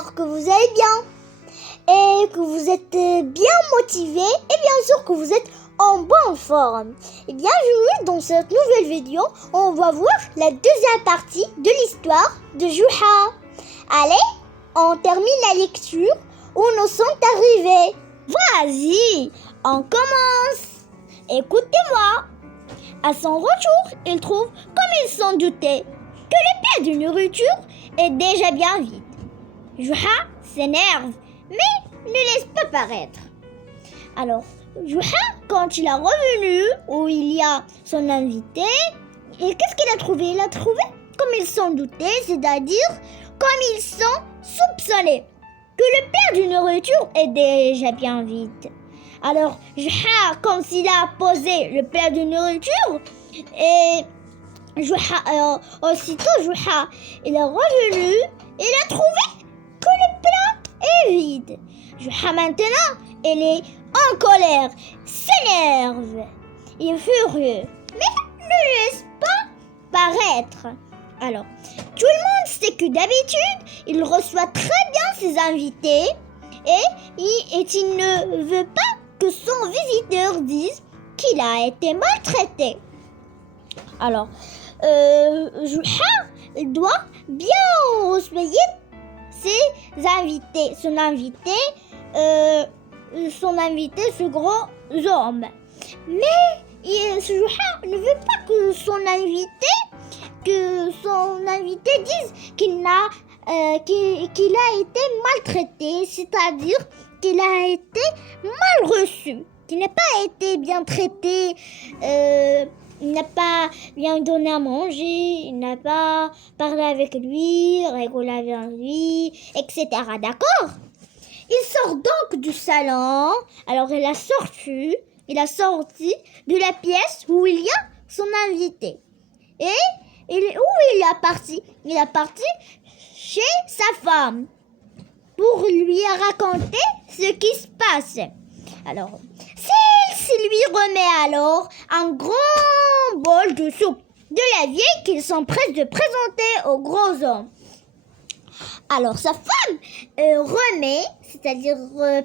J'espère que vous allez bien et que vous êtes bien motivés et bien sûr que vous êtes en bonne forme. Et bienvenue dans cette nouvelle vidéo. On va voir la deuxième partie de l'histoire de Juha. Allez, on termine la lecture où nous sommes arrivés. Vas-y, on commence. Écoutez-moi. À son retour, il trouve, comme il s'en doutait, que le père de nourriture est déjà bien vide. Juha s'énerve, mais ne laisse pas paraître. Alors, Juha, quand il est revenu où il y a son invité, et qu'est-ce qu'il a trouvé? Il a trouvé, comme il s'en doutait, c'est-à-dire comme il s'en soupçonnait, que le père de nourriture est déjà bien vide. Alors, Juha, comme s'il a posé le plat de nourriture, et aussitôt Juha, il est revenu, il a trouvé que le plat est vide. Juha maintenant, il est en colère, s'énerve, il est furieux, mais ne laisse pas paraître. Alors, tout le monde sait que d'habitude, il reçoit très bien ses invités et il ne veut pas que son visiteur dise qu'il a été maltraité. Alors, Juha doit bien respecter ses invités, son invité, ce gros homme. Mais Juha ne veut pas que son invité dise qu'il a été maltraité, c'est-à-dire qu'il a été mal reçu, qu'il n'a pas été bien traité, il n'a pas bien donné à manger, il n'a pas parlé avec lui, rigolé avec lui, etc. D'accord? Il sort donc du salon. Alors il a sorti de la pièce où il y a son invité. Et où il est parti? Il est parti chez sa femme pour lui raconter ce qui se passe. Alors, celle-ci lui remet alors un grand bol de soupe de la vieille qu'ils s'empressent de présenter au gros homme. Alors, sa femme remet, c'est-à-dire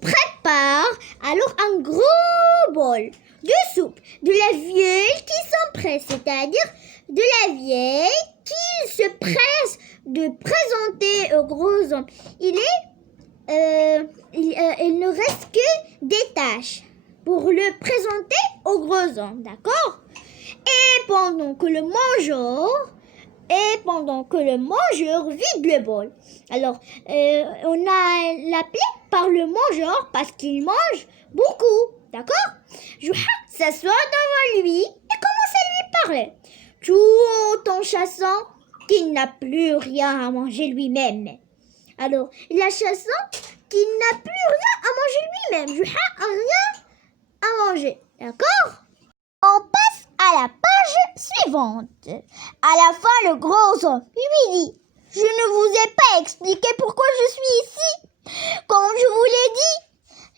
prépare alors un gros bol de soupe de la vieille qui s'empresse, c'est-à-dire de la vieille qu'il se presse de présenter au gros homme. Il ne reste que des tâches pour le présenter au gros homme, d'accord? Et pendant que le mangeur vide le bol. Alors, on a l'appelé par le mangeur parce qu'il mange beaucoup, d'accord? Juha s'assoit devant lui et commence à lui parler, tout en chassant qu'il n'a plus rien à manger lui-même. Alors, il a chassant qu'il n'a plus rien à manger lui-même. Juha a rien à manger, d'accord? On passe à la page suivante. À la fin, le gros homme lui dit: je ne vous ai pas expliqué pourquoi je suis ici. Comme je vous l'ai dit,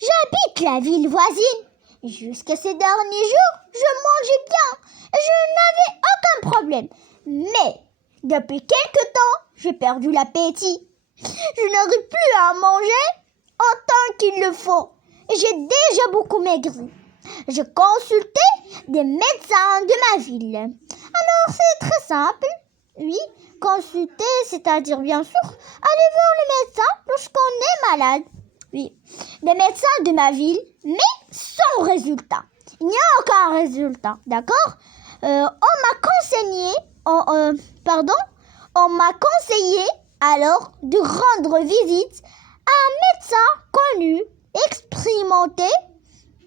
j'habite la ville voisine. Jusqu'à ces derniers jours, je mangeais bien et je n'avais aucun problème. Mais depuis quelque temps, j'ai perdu l'appétit. Je n'arrive plus à manger autant qu'il le faut. Et j'ai déjà beaucoup maigri. J'ai consulté des médecins de ma ville. Alors c'est très simple. Oui, consulter, c'est-à-dire bien sûr aller voir le médecin lorsqu'on est malade. Oui, des médecins de ma ville, mais sans résultat. Il n'y a aucun résultat, d'accord? On m'a conseillé alors de rendre visite à un médecin connu, expérimenté,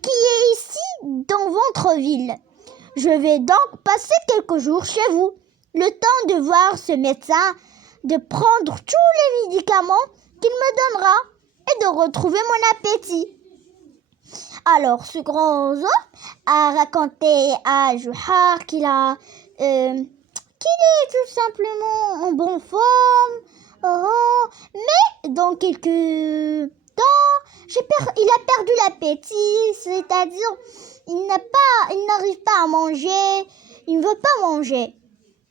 qui est ici dans votre ville. Je vais donc passer quelques jours chez vous, le temps de voir ce médecin, de prendre tous les médicaments qu'il me donnera et de retrouver mon appétit. Alors, ce grand homme a raconté à Juha qu'il est tout simplement en bonne forme, mais dans quelques temps, il a perdu l'appétit, c'est-à-dire il n'arrive pas à manger, il ne veut pas manger,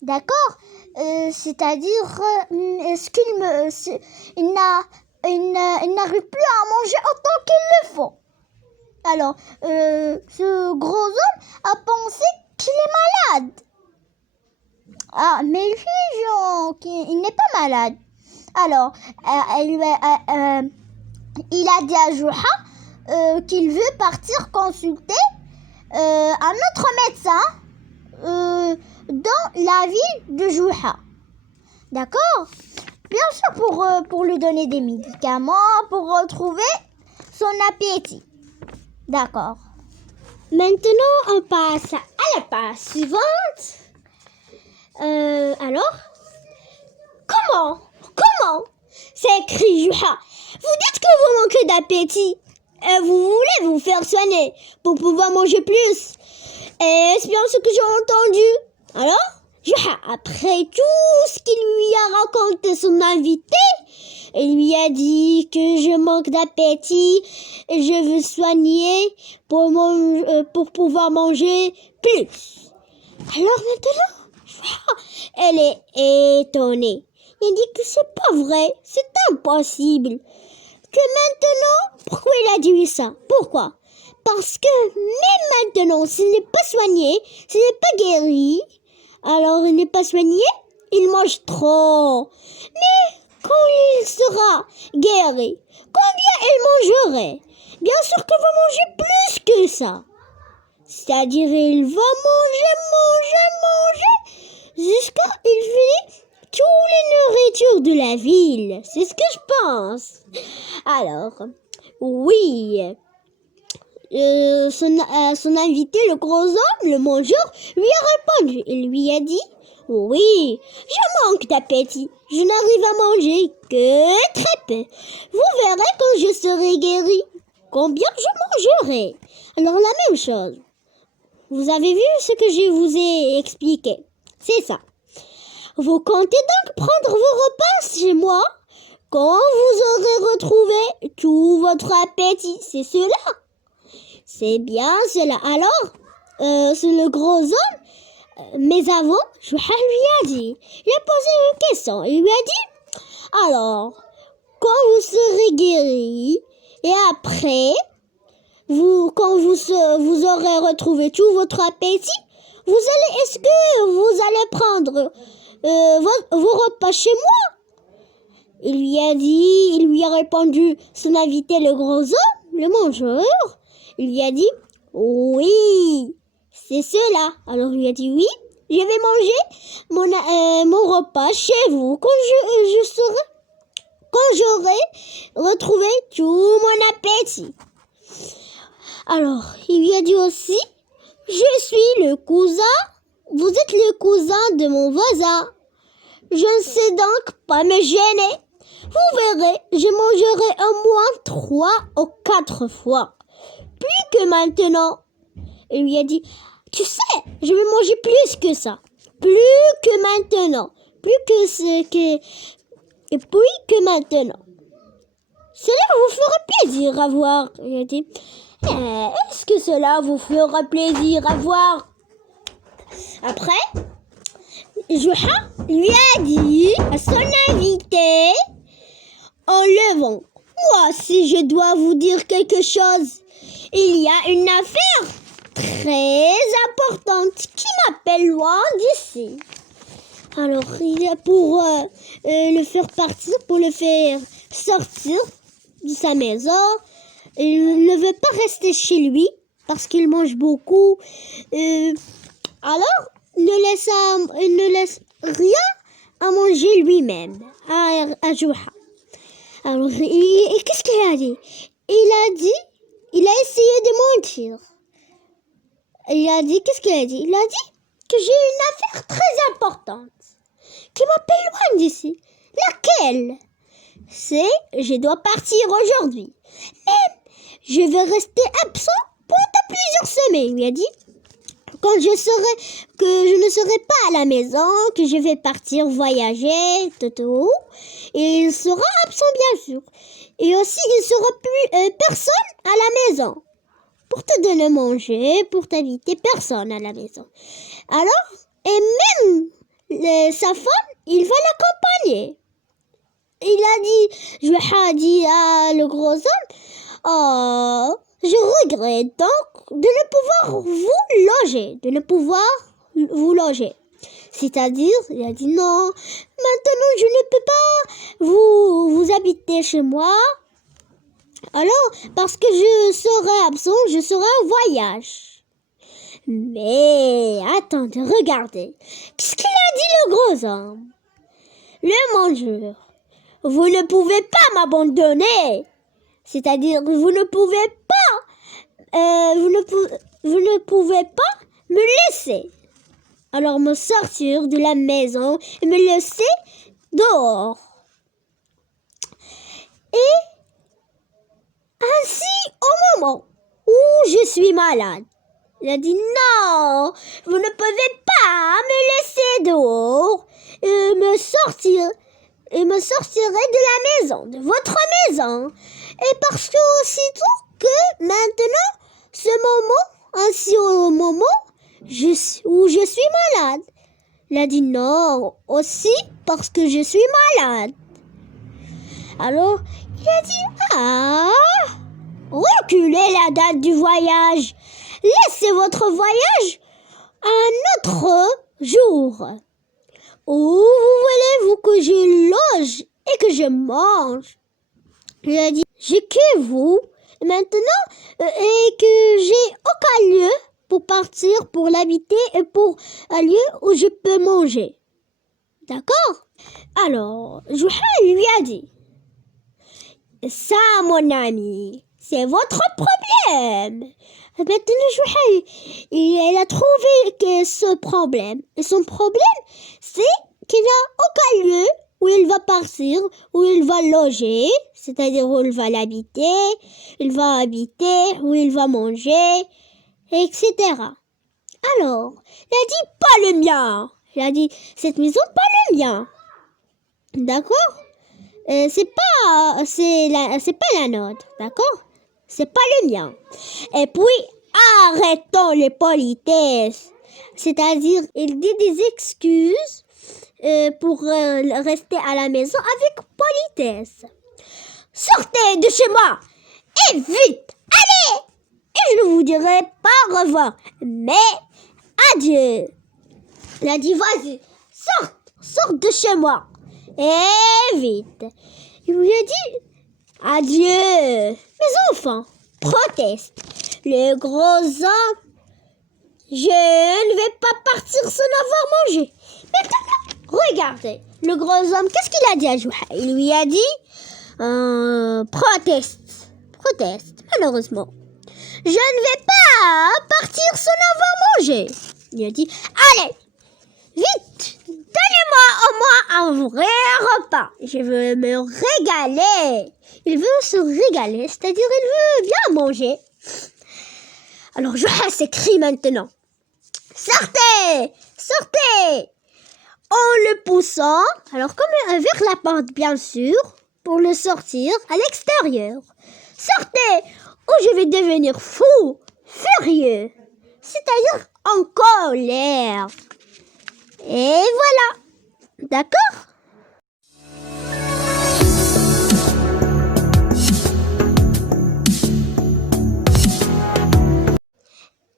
d'accord? C'est-à-dire il n'a il n'arrive plus à manger autant qu'il le faut. Alors, ce gros homme a pensé qu'il est malade. Ah, mais lui, il n'est pas malade. Alors, il a dit à Juha qu'il veut partir consulter un autre médecin dans la ville de Juha. D'accord? Bien sûr, pour lui donner des médicaments, pour retrouver son appétit. D'accord. Maintenant, on passe à la page suivante. Alors, comment s'écrie Juha. Vous dites que vous manquez d'appétit. Vous voulez vous faire soigner pour pouvoir manger plus. Est-ce bien ce que j'ai entendu? Alors, Juha, après tout ce qu'il lui a raconté son invité, il lui a dit que je manque d'appétit et je veux soigner pour pouvoir manger plus. Alors maintenant, elle est étonnée. Il dit que c'est pas vrai, c'est impossible. Que maintenant, pourquoi il a dit ça? Pourquoi? Parce que même maintenant, s'il n'est pas soigné, s'il n'est pas guéri, alors il n'est pas soigné, il mange trop. Mais quand il sera guéri, combien il mangerait? Bien sûr qu'il va manger plus que ça. C'est-à-dire, il va manger, jusqu'à il finit toutes les nourritures de la ville. C'est ce que je pense. Alors, oui, son invité, le gros homme, le mangeur, lui a répondu. Il lui a dit, oui, je manque d'appétit. Je n'arrive à manger que très peu. Vous verrez quand je serai guéri combien je mangerai. Alors, la même chose. Vous avez vu ce que je vous ai expliqué? C'est ça. Vous comptez donc prendre vos repas chez moi quand vous aurez retrouvé tout votre appétit. C'est cela. C'est bien cela. Alors, c'est le gros homme. Mais avant, Juha lui a dit. Il a posé une question. Il lui a dit, alors, quand vous serez guéri et après, quand vous aurez retrouvé tout votre appétit, est-ce que vous allez prendre vos repas chez moi? Il lui a répondu son invité, le gros homme, le mangeur. Il lui a dit, oui, c'est cela. Alors il lui a dit, oui, je vais manger mon repas chez vous quand j'aurai retrouvé tout mon appétit. Alors, il lui a dit aussi, je suis le cousin, vous êtes le cousin de mon voisin. Je ne sais donc pas me gêner. Vous verrez, je mangerai au moins 3 ou 4 fois. Plus que maintenant. Il lui a dit, tu sais, je vais manger plus que ça. Plus que maintenant. Et puis que maintenant. Cela vous fera plaisir à voir. Il a dit, est-ce que cela vous fera plaisir à voir? Après, Juha lui a dit à son invité en levant, moi si je dois vous dire quelque chose, il y a une affaire très importante qui m'appelle loin d'ici. Alors, pour le faire partir, pour le faire sortir de sa maison, il ne veut pas rester chez lui parce qu'il mange beaucoup. Alors, il ne laisse rien à manger lui-même à Juha. Alors, qu'est-ce qu'il a dit? Il a essayé de mentir. Qu'est-ce qu'il a dit? Il a dit que j'ai une affaire très importante qui m'appelle loin d'ici. Laquelle? Je dois partir aujourd'hui. Mais je vais rester absent pendant plusieurs semaines, il a dit. Quand que je ne serai pas à la maison, que je vais partir voyager, tout. Et il sera absent, bien sûr. Et aussi, il ne sera plus personne à la maison. Pour te donner à manger, pour t'inviter, personne à la maison. Alors, et même sa femme, il va l'accompagner. Juha a dit à le gros homme, oh, je regrette donc de ne pouvoir vous loger. C'est-à-dire, il a dit non, maintenant je ne peux pas vous habiter chez moi. Alors, parce que je serai absent, je serai en voyage. Mais, attendez, regardez. Qu'est-ce qu'il a dit le gros homme? Le mangeur, vous ne pouvez pas m'abandonner. C'est-à-dire, vous ne pouvez pas me laisser. Alors, me sortir de la maison et me laisser dehors. Et ainsi, au moment où je suis malade, il a dit non, vous ne pouvez pas me laisser dehors et me sortirez de la maison, de votre maison. Et parce que aussitôt que maintenant, ainsi au moment où je suis malade. Il a dit non, aussi parce que je suis malade. Alors, il a dit reculez la date du voyage. Laissez votre voyage à un autre jour. Où voulez-vous que je loge et que je mange? Il a dit, j'ai que vous maintenant et que j'ai aucun lieu pour partir, pour l'habiter et pour un lieu où je peux manger. D'accord? Alors, Juha lui a dit, ça, mon ami, c'est votre problème. Maintenant, Juha, il a trouvé que ce problème. Et son problème, c'est qu'il n'y a aucun lieu où il va partir, où il va loger, c'est-à-dire où il va l'habiter, où il va manger, etc. Alors, il a dit pas le mien. Il a dit cette maison pas le mien. D'accord? C'est pas la nôtre, d'accord? C'est pas le mien. Et puis arrêtons les politesses. C'est-à-dire, il dit des excuses pour rester à la maison avec politesse. Sortez de chez moi et vite, allez! Et je ne vous dirai pas au revoir, mais adieu. Il a dit vas-y, sorte de chez moi et vite. Il lui a dit adieu. Les enfants protestent. Le gros homme, je ne vais pas partir sans avoir mangé. Maintenant, regardez, le gros homme, qu'est-ce qu'il a dit à Juha? Il lui a dit proteste, malheureusement. Je ne vais pas partir sans avoir mangé. Il a dit, allez, vite, donnez-moi au moins un vrai repas. Je veux me régaler. Il veut se régaler, c'est-à-dire il veut bien manger. Alors Juha s'écrie maintenant. Sortez! En le poussant, alors comme vers la porte bien sûr, pour le sortir à l'extérieur. Sortez! Ou je vais devenir fou, furieux, c'est-à-dire en colère. Et voilà, d'accord?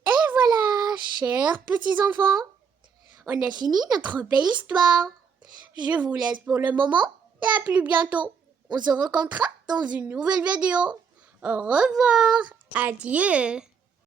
Et voilà, chers petits enfants, on a fini notre belle histoire. Je vous laisse pour le moment et à plus bientôt. On se rencontrera dans une nouvelle vidéo. Au revoir, adieu.